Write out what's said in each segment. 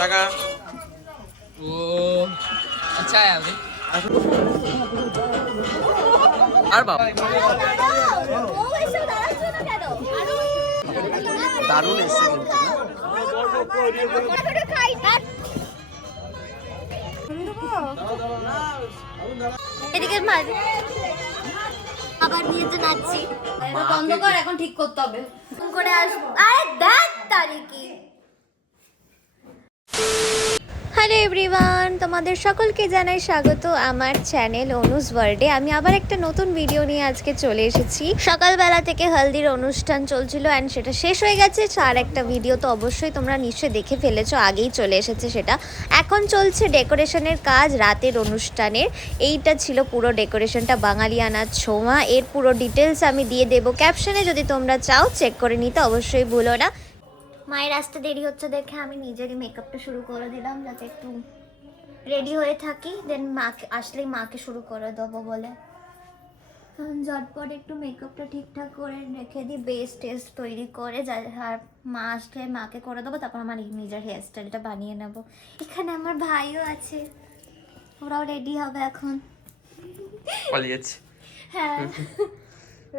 টাকা ও আচ্ছা আর বাবা দারুণ এসছে কিন্তু এদিকে মার আবার নিয়ে তো নাচছি বন্ধ কর এখন ঠিক করতে হবে ফোন করে আসবো আরে দেখ তারিখি হ্যালো এভরিওয়ান তোমাদের সকলকে জানাই স্বাগত আমার চ্যানেল অনুজ ওয়ার্ল্ডে। আমি আবার একটা নতুন ভিডিও নিয়ে আজকে চলে এসেছি। সকালবেলা থেকে হলদির অনুষ্ঠান চলছিল অ্যান্ড সেটা শেষ হয়ে গেছে। আর একটা ভিডিও তো অবশ্যই তোমরা নিশ্চয়ই দেখে ফেলেছো, আগেই চলে এসেছে সেটা। এখন চলছে ডেকোরেশনের কাজ রাতের অনুষ্ঠানের। এইটা ছিল পুরো ডেকোরেশনটা বাঙালিয়ানা ছোঁয়া। এর পুরো ডিটেলস আমি দিয়ে দেবো ক্যাপশনে, যদি তোমরা চাও চেক করে নিতে অবশ্যই ভুলো না। মায়ের আসতে দেরি হচ্ছে দেখে আমি নিজেরই মেকআপটা শুরু করে দিলাম যাতে একটু রেডি হয়ে থাকি, দেন মাকে আসলেই মাকে শুরু করে দেবো বলে ঝটপট একটু মেকআপটা ঠিকঠাক করে রেখে দিই, বেস টেস্ট তৈরি করে আর মা আসলে মাকে করে দেবো, তারপর আমার নিজের হেয়ারস্টাইলটা বানিয়ে নেবো। এখানে আমার ভাইও আছে, ওরাও রেডি হবে এখন। হ্যাঁ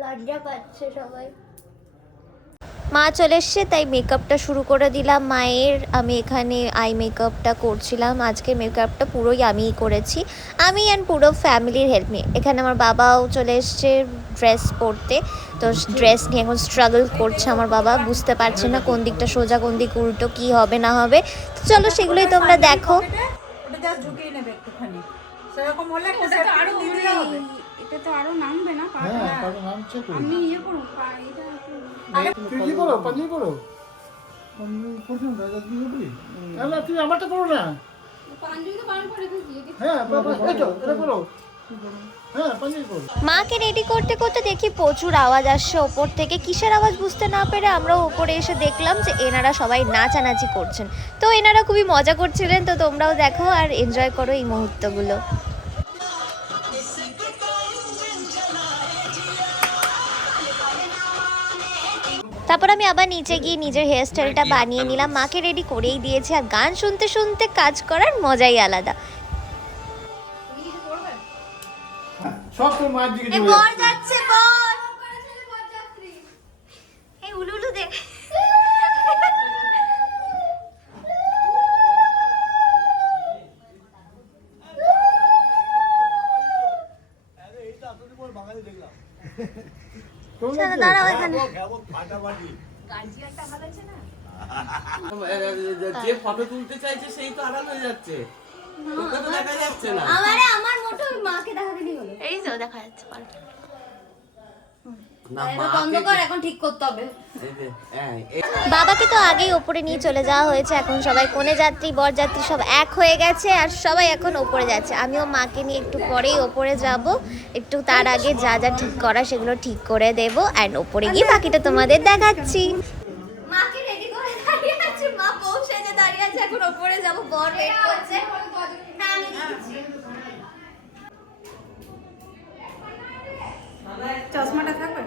লজ্জা পাচ্ছে সবাই। মা চলে এসছে তাই মেকআপটা শুরু করে দিলাম মায়ের। আমি এখানে আই মেকআপটা করছিলাম, আজকে মেকআপটা পুরোই আমিই করেছি, আমি অ্যান্ড পুরো ফ্যামিলির হেল্প নিয়ে। এখানে আমার বাবাও চলে এসছে ড্রেস পরতে, তো ড্রেস নিয়ে এখন স্ট্রাগল করছে আমার বাবা, বুঝতে পারছে না কোন দিকটা সোজা কোন দিক উল্টো কী হবে না হবে। তো চলো সেগুলোই তোমরা দেখো। এটা তো আরো নামবে না, আমি ইয়ে করব তুই করো পাঞ্জাবি করো করছেন দাদা তুমি বলি না তুই আমারটা করো না পাঞ্জাবি তো বারণ করে দিয়েছি। হ্যাঁ বাবা এই তো এটা করো হ্যাঁ পাঞ্জাবি করো। মাকে রেডি করতে করতে দেখি প্রচুর আওয়াজ আসছে ওপর থেকে। কিসের আওয়াজ বুঝতে না পেরে আমরাও ওপরে এসে দেখলাম যে এনারা সবাই নাচানাচি করছেন। তো এনারা খুবই মজা করছিলেন, তো তোমরাও দেখো আর এনজয় করো এই মুহূর্তগুলো। তারপর আমি আবার নিচে গিয়ে নিজের হেয়ারস্টাইলটা বানিয়ে নিলাম, মাকে রেডি করেই দিয়েছি। আর গান শুনতে শুনতে কাজ করার মজাই আলাদা। সব তো মার দিকে এই বর যাচ্ছে, বর এই উলুলু দেখ। দাঁড়াও এখানে। যে ফটো তুলতে চাইছে সেই তো আড়াল হয়ে যাচ্ছে, ওকে তো দেখা যাচ্ছে না। আমার মোটো মাকে দেখা দিলি হলো। এই তো দেখা যাচ্ছে বন্ধ কর এখন ঠিক করতে হবে। বাবাকে তো আগেই ওপরে নিয়ে চলে যাওয়া হয়েছে, এখন সবাই কনে যাত্রী বর যাত্রী সব এক হয়ে গেছে আর সবাই এখন ওপরে যাচ্ছে। আমিও মাকে নিয়ে একটু পরেই ওপরে যাব, একটু তার আগে যা যা ঠিক করা সেগুলো ঠিক করে দেবো অ্যান্ড ওপরে গিয়ে বাকিটা তোমাদের দেখাচ্ছি। মাকে রেডি করে দাঁড়িয়ে আছে, মা বউ সেজে দাঁড়িয়ে আছে, এখন ওপরে যাব, বর ওয়েট করছে। হ্যাঁ আমি দিচ্ছি। চশমাটা থাকবে?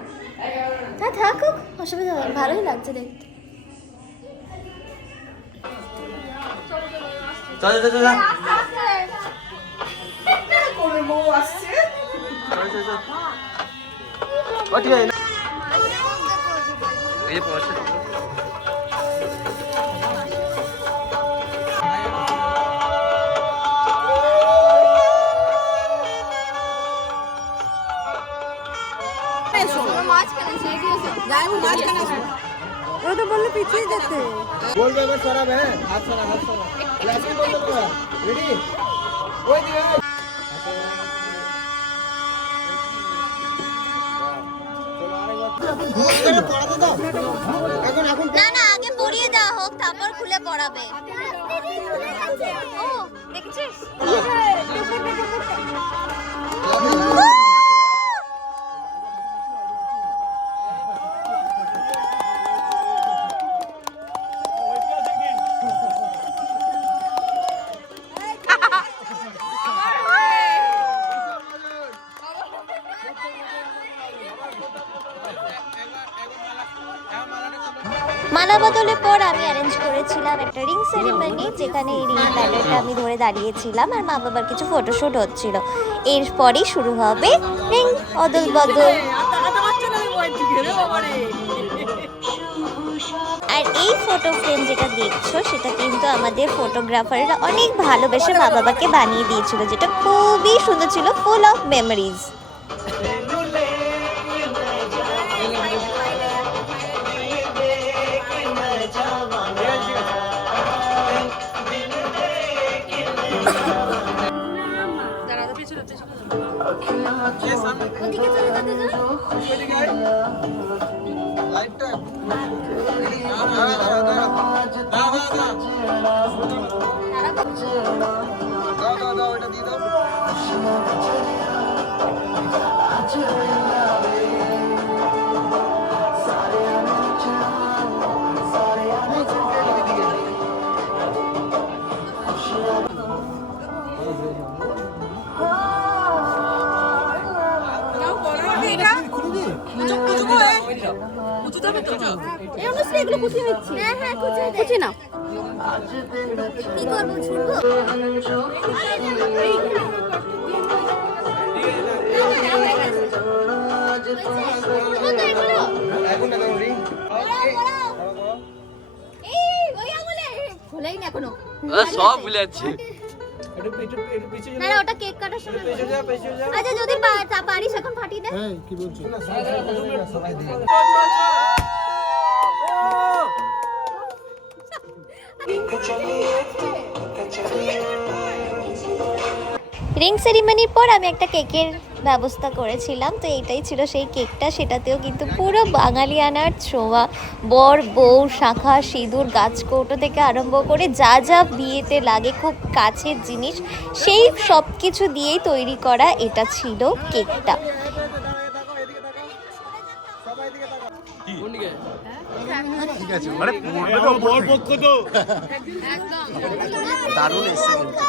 হ্যাঁ থাকুক, অসুবিধা নেই, ভালোই লাগছে দেখতে। চল চল চল কোলে বউ আসছে। চল চল চল ও ঠিক আছে এই যে পড়ছে ও তো বললো পিছিয়ে যেতে। বলবে এবার সরাবে, হ্যাঁ হাত সরা লাস্ট বন্ধ কর রেডি ওই দিকে না না আগে পরিয়ে দেওয়া হোক তারপর খুলে পড়াবে। ও দেখছিস মালা বদলের পর আমি অ্যারেঞ্জ করে করেছিলাম একটা রিং সেরিমনি, যেখানে এই রিং প্যাটার্নটা আমি ধরে দাঁড়িয়েছিলাম আর মা বাবার কিছু ফটোশ্যুট হচ্ছিল। এরপরই শুরু হবে রিং অদল বদল। আর এই ফটো ফ্রেম যেটা দেখছো সেটা কিন্তু আমাদের ফটোগ্রাফাররা অনেক ভালোবেসে মা বাবাকে বানিয়ে দিয়েছিল, যেটা খুবই সুন্দর ছিল, ফুল অফ মেমোরিজ। সব ভুলে যাচ্ছে। ওটা কেক কাটার সময়। আচ্ছা যদি পারিস এখন ফাটিয়ে দে। কি বলছিস? রিং সেরিমনির পর আমি একটা কেকের ব্যবস্থা করেছিলাম, তো এইটাই ছিল সেই কেকটা। সেটাতেও কিন্তু পুরো বাঙালিয়ানার ছোঁয়া, বর বউ, শাঁখা সিঁদুর, গাছকৌটো থেকে আরম্ভ করে যা যা বিয়েতে লাগে খুব কাছের জিনিস, সেই সব কিছু দিয়েই তৈরি করা এটা ছিল কেকটা। দারুণ এসছে কিন্তু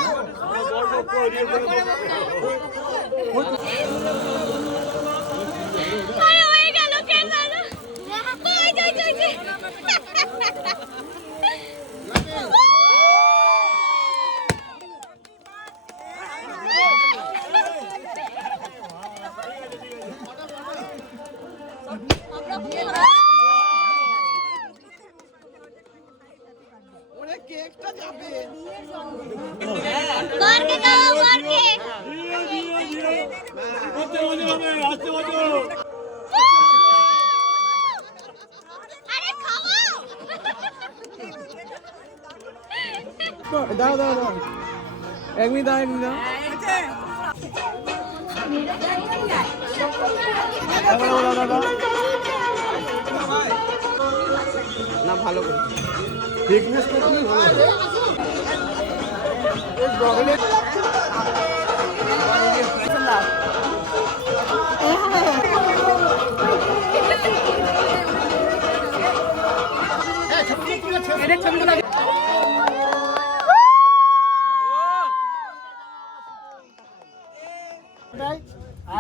দাও দাও দাও, এক মিনিট দাও, এক মিনিট দাও। না ভালো করে ফিটনেস করতে ভালো।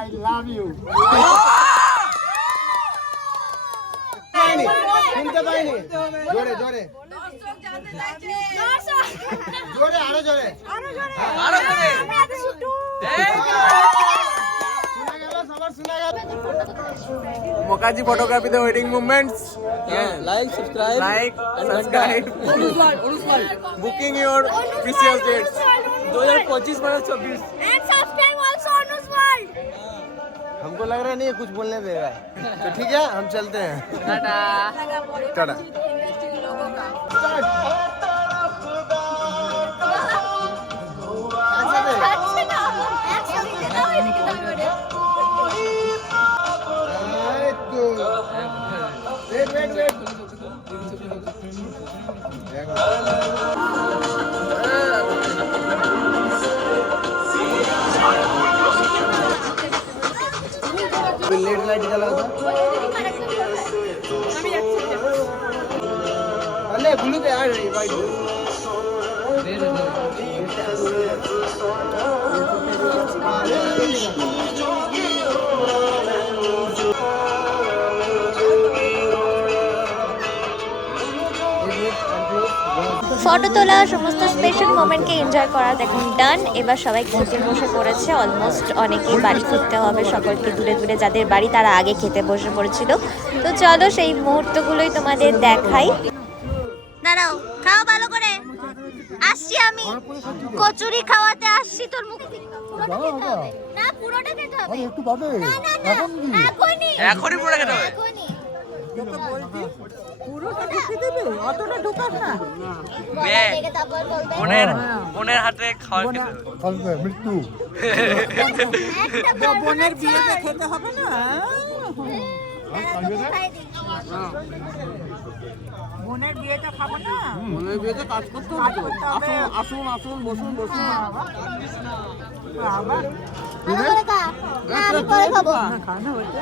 I love you. শুনতে পাইনি, জোরে জোরে জোরে, আরো জোরে, আরো জোরে, শোনা গেল, সবার শোনা গেল। Mokaji photography, the wedding moments. Like, subscribe, booking your precious dates 2025-26 And subscribe also Anu's World. हमको लग रहा नहीं है कुछ बोलने दे रहा है, तो ठीक है हम चलते हैं। टाटा टाटा। लेट लाइट जला था, अरे ब्लू पे आ रही वाइट। ফটো তোলা সমস্ত স্পেশাল মোমেন্টকে এনজয় করা দেখুন ডান। এবার সবাই খেতে বসে পড়েছে। অলমোস্ট অনেকেই বাড়ি ফিরতে হবে, সকলকে দূরে দূরে যাদের বাড়ি তারা আগে খেতে বসে পড়েছিল। তো চলো সেই মুহূর্তগুলোই তোমাদের দেখাই। দাঁড়াও, খাও ভালো করে। আসছি আমি, কচুরি খাওয়াতে আসছি। তোর মুখ না, পুরোটা খেতে হবে। একটু বাদে না না না, এখনই এখনই পুরো খেতে হবে। এখনই। দেখে তারপর বলবে বোনের হাতে খাওয়া খেতে হবে। কালকে মৃত্যু একটা বোনের বিয়েতে খেতে হবে না? খাই দিই। বোনের বিয়েতে খাবো না? বোনের বিয়েতে কাজ করতে কাজ হবে। করতে হবে। আসুন আসুন বসুন বসুন। বাবা, ভালো করে খা। না, আমি পরে খাবো। খাওয়ানো হয়েছে?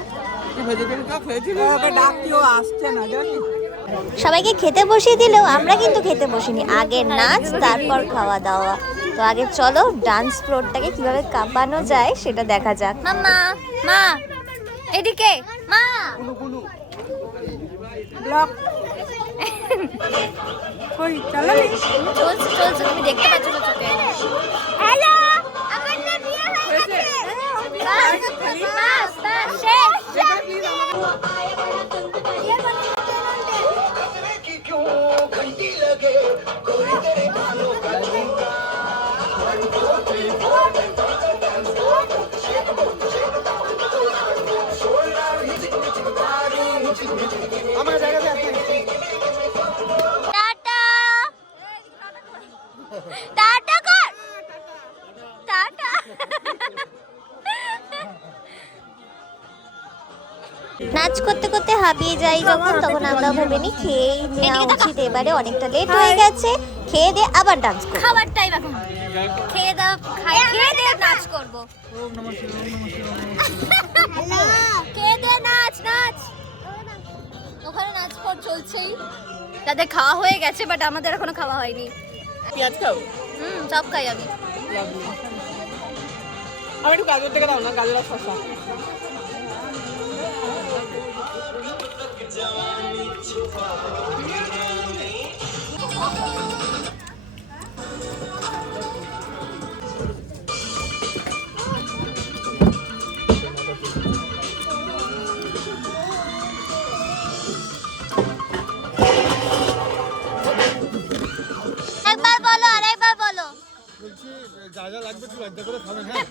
তুই ভেজিটেবল চা খেয়েছিলি? ওকে ডাকতেও আসছে না জানিস? সবাইকে খেতে বসিয়ে দিলেও আমরা কিন্তু খেতে বসিনি। আগে নাচ, তারপর খাওয়া দাওয়া। তো আগে চলো ডান্স ফ্লোরটাকে কিভাবে কাঁপানো যায় সেটা দেখা যাক। মাম্মা, মা এদিকে, মা। ব্লক কই চালালি? চলছে চলছে, তুমি দেখতে পাচ্ছ তো চোখে। হ্যালো, আমার না বিয়ে হয়ে গেছে। বাস বাস বাস, শেষ। টাটা টাটা কর, টাটা। নাচ করতে করতে হাঁপিয়ে যাই যখন, তখন আমরা ভেবেনি খেয়ে নেওয়া উচিত। এবারে অনেকটা লেট হয়ে গেছে, খেয়ে দিয়ে আবার ডান্স করব। খাবার টাইম এখন, খেয়ে দাও, খেয়ে দিয়ে নাচ করব। খেয়ে দিয়ে নাচ নাচ, ওখানে নাচ পর চলছেই। তাদের খাওয়া হয়ে গেছে, বাট আমাদের এখনো খাওয়া হয়নি। পেঁয়াজ খাও? সব খাই আমি। আমি একটু গাজর থেকে দাও না, গাজর আর শসা। একবার বলো, আরেকবার বলো। বলছি যা যা লাগবে একটু লজ্জা করে খাবেন, হ্যাঁ?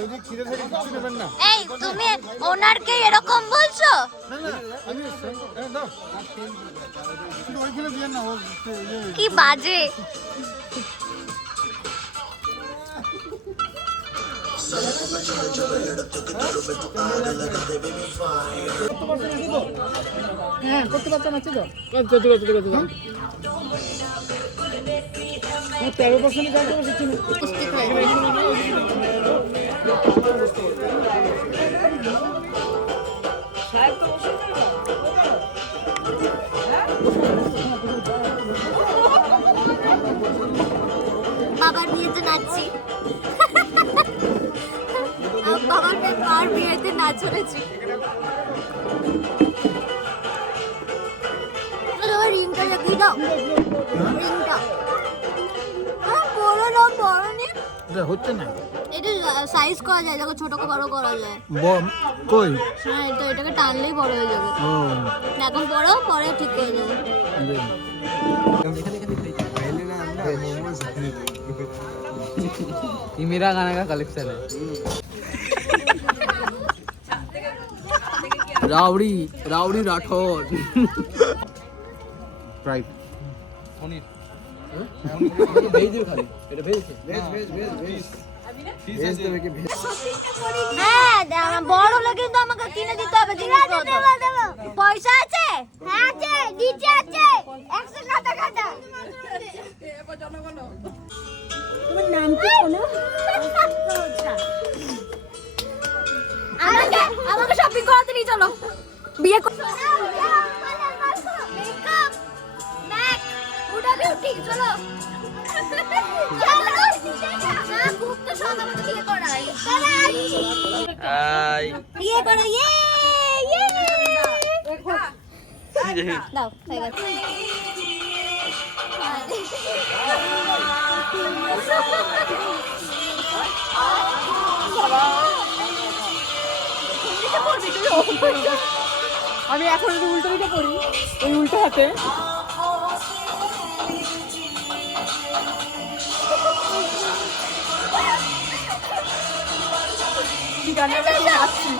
যদি খিদে থাকে কিছু নেবেন না। এই তুমি ওনারকে এরকম বলছো? না না আমি দাও শুধু ওইগুলো দিয়ে না ওর কি বাজে। হ্যাঁ, করতে পারতাম আছে তো? 13% কাজ করে কিছু না। বাবার বিয়েতে নাচছি। বাবার মার বিয়েতে নাচ হয়েছি। রিংটা লাগিয়ে দাও, রিংটা বড় না, বড় নে। এটা হচ্ছে না। এটা সাইজ করা যায়, দেখো ছোট বড় করা যায়। কই? হ্যাঁ, তো এটাকে টানলেই বড় হয়ে যাবে। এখন বড়, পরে ঠিক হয়ে যাবে। ये मेरा गाने का कलेक्शन है। Rowdy rowdy Rathore. Right paneer भेज दे खाली এটা भेज দেবে কি भेज হ্যাঁ, বড় হলে কিন্তু আমাকে কিনে দিতে হবে জিনিসপত্র। পয়সা আছে? হ্যাঁ আছে, নিচে আছে 100 টাকা। তোমার নাম কি বলো? আমাকে শপিং করাতে নিয়ে চলো। বিয়ে মেকআপ ব্যাগ ওটা বিউটি চলো। খুব তো শখ আমাকে বিয়ে করাই। আই বিয়ে করো, ইয়ে ইয়ে। দাও, হয়ে গেছে। আমি এখন যদি উল্টো দিকে পড়ি ওই উল্টো হাতে ঠিক আছে আমি আসছি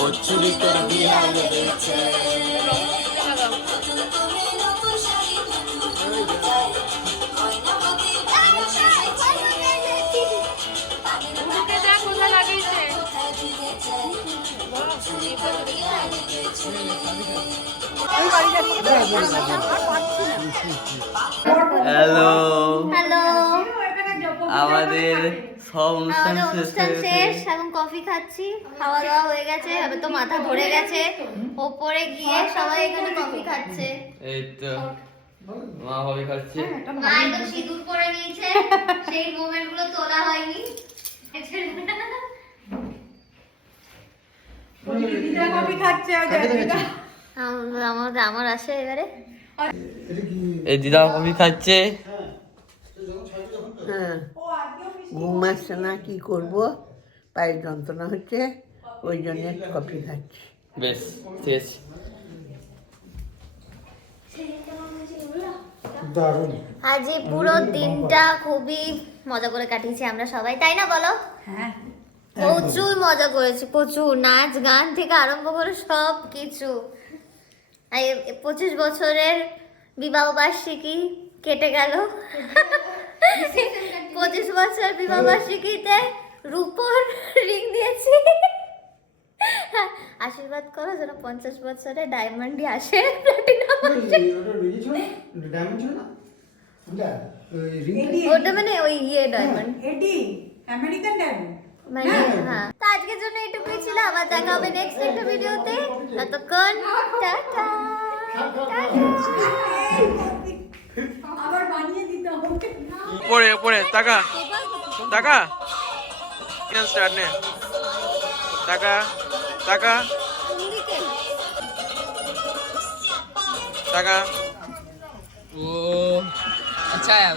ও চুরি করে বিহার গেছে হ্যালো হ্যালো, আমাদের সব অনুষ্ঠান আমাদের শেষ অনুষ্ঠান হয়েছে। শেষ, এখন কফি খাচ্ছি, খাওয়া দাওয়া হয়ে গেছে, এবার তো মাথা ধরে গেছে, ওপরে গিয়ে সবাই এখানে কফি খাচ্ছে। এই তো মা ভাবি খাচ্ছে। মা একদম সিঁদুর পরে নিয়েছে, সেই মোমেন্ট গুলো তোলা হয়নি। আমার আসে এবারে। এই দিদা কফি খাচ্ছে। হ্যাঁ, ঘুম আসছে না, কি করব, পায়ের যন্ত্রণা হচ্ছে, ওই জন্য কফি খাচ্ছি। বেশ শেষ। দারুণ। আজ এই পুরো দিনটা খুবই মজা করে কাটিয়েছি আমরা সবাই, তাই না বলো? প্রচুর মজা করেছি, প্রচুর নাচ গান থেকে আরম্ভ করে সব কিছু। 25 বছরের বিবাহ বার্ষিকী কেটে গেল। 25 বছর বিবাহ বার্ষিকীতে রূপোর রিং দিয়েছি। আশীর্বাদ করো যেন 50 বছরে ডায়মন্ডই আসে, প্লাটিনাম আসে। ওটা মানে ওই ডায়মন্ড আমেরিকান ডায়মন্ড। মানে হ্যাঁ। তো আজকের জন্য এটুকুই ছিল, আবার দেখা হবে নেক্সট একটা ভিডিওতে। ততক্ষণ টাটা। উপরে উপরে টাকা টাকা স্টার্ট নে টাকা টাকা টাকা अच्छा है